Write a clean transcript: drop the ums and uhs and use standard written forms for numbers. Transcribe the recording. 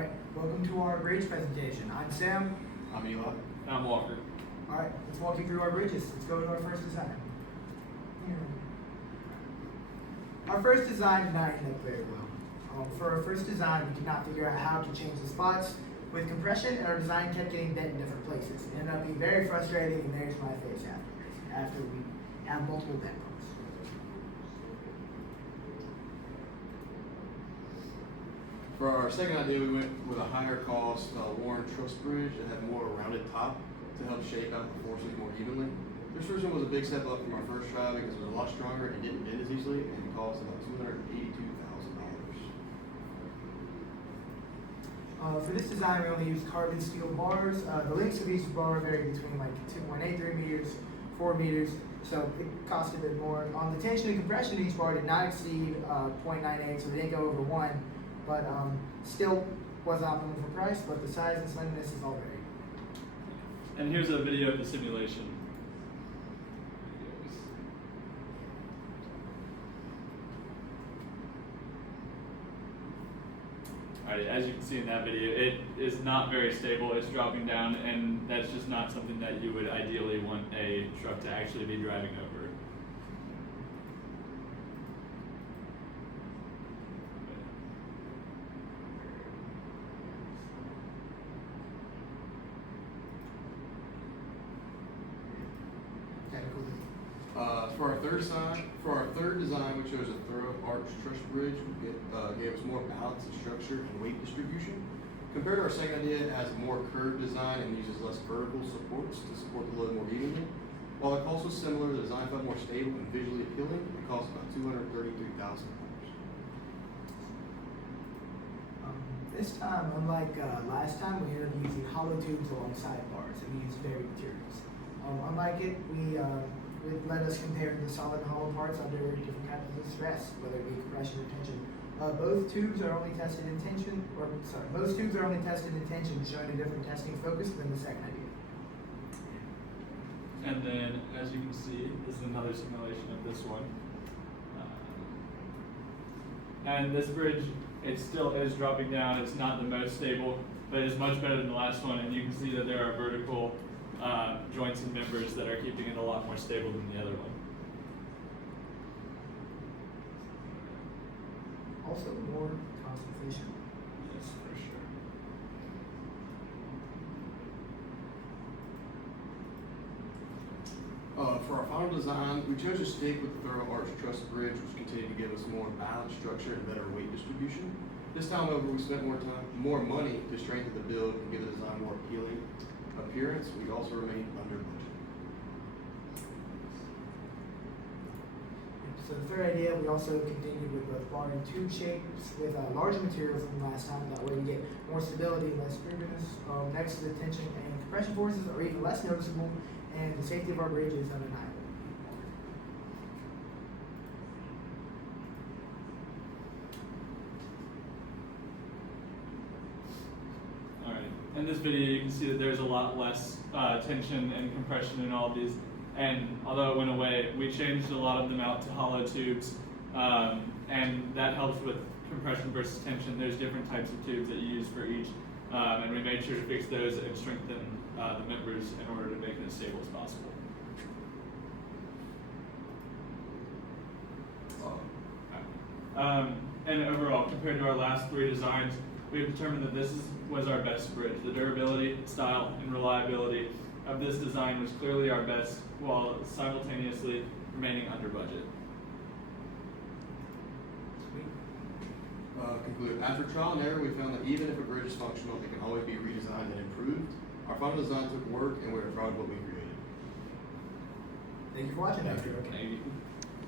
Alright, welcome to our bridge presentation. I'm Sam. I'm Eli. I'm Walker. Alright, let's walk you through our bridges. Let's go to our first design. Our first design did not end up very well. For our first design, we could not figure out how to change the spots with compression, and our design kept getting bent in different places. It ended up being very frustrating, and there's my face after we have multiple bent parts. For our second idea, we went with a higher cost worn truss bridge that had more rounded top to help shape out the forces more evenly. This version was a big step up from our first try because it was a lot stronger and didn't bend as easily, and it cost about $282,000. For this design, we only used carbon steel bars. The lengths of each bar vary between like 2.83 meters, 4 meters, so it cost a bit more. The tension and compression of each bar did not exceed 0.98, so we didn't go over 1, but still was optimal for price, but the size and slimness is all varied. And here's a video of the simulation. Alright, as you can see in that video, it is not very stable. It's dropping down, and that's just not something that you would ideally want a truck to actually be driving over. For our third design, we chose a thorough arch truss bridge, which gave us more balance in structure and weight distribution. Compared to our second idea, it has a more curved design and uses less vertical supports to support the load more evenly. While the cost was similar, the design felt more stable and visually appealing. It cost about $233,000. This time, unlike last time, we ended up using hollow tubes along sidebars, and we used varied materials. Unlike it, it let us compare the solid and hollow parts under different kinds of stress, whether it be compression or tension. Most tubes are only tested in tension, showing a different testing focus than the second idea. And then, as you can see, this is another simulation of this one. And this bridge, it still is dropping down. It's not the most stable, but it's much better than the last one. And you can see that there are vertical joints and members that are keeping it a lot more stable than the other one. Also more cost efficient. Yes, for sure. For our final design, we chose to stick with the thorough arch truss bridge, which continued to give us more balanced structure and better weight distribution. This time over, we spent more money to strengthen the build and give the design more appealing appearance. We also remained under budget. So the third idea, we also continued with both bar and tube shapes with larger material from last time. That way we get more stability and less grooviness. Next to the tension and compression forces are even less noticeable, and the safety of our bridge is undeniable. In this video, you can see that there's a lot less tension and compression in all of these. And although it went away, we changed a lot of them out to hollow tubes, and that helps with compression versus tension. There's different types of tubes that you use for each, and we made sure to fix those and strengthen the members in order to make it as stable as possible. And overall, compared to our last three designs, we have determined that this was our best bridge. The durability, style, and reliability of this design was clearly our best, while simultaneously remaining under budget. Conclude. After trial and error, we found that even if a bridge is functional, it can always be redesigned and improved. Our final design took work, and we're proud of what we created. Thank you for watching. Thank you.